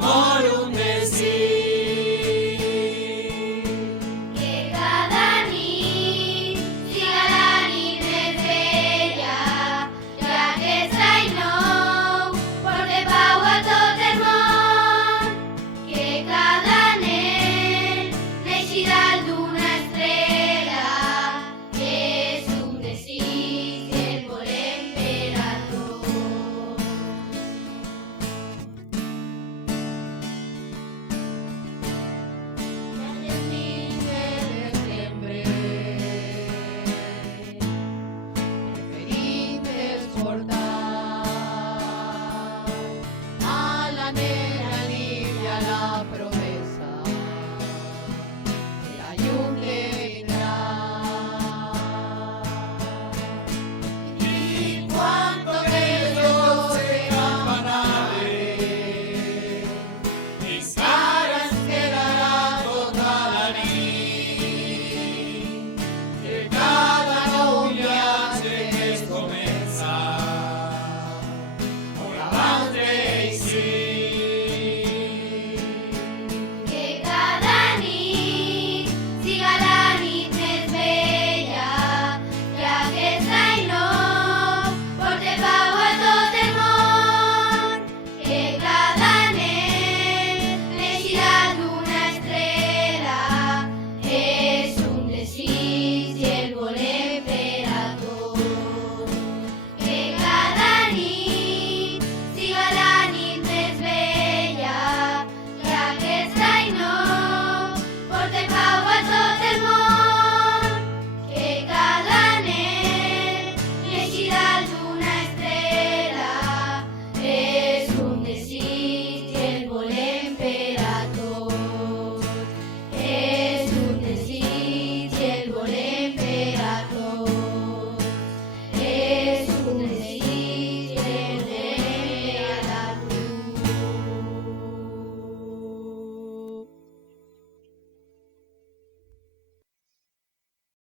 morum decir. Que cada nit siga la nit més bella, que aquest any nou porte pau a tot el món. Que cada nen neixi dalt d'una estrella, que és un desig i el volem per a tots. Que aquest nit de desembre Preferim exportar a la nena Lídia la promesa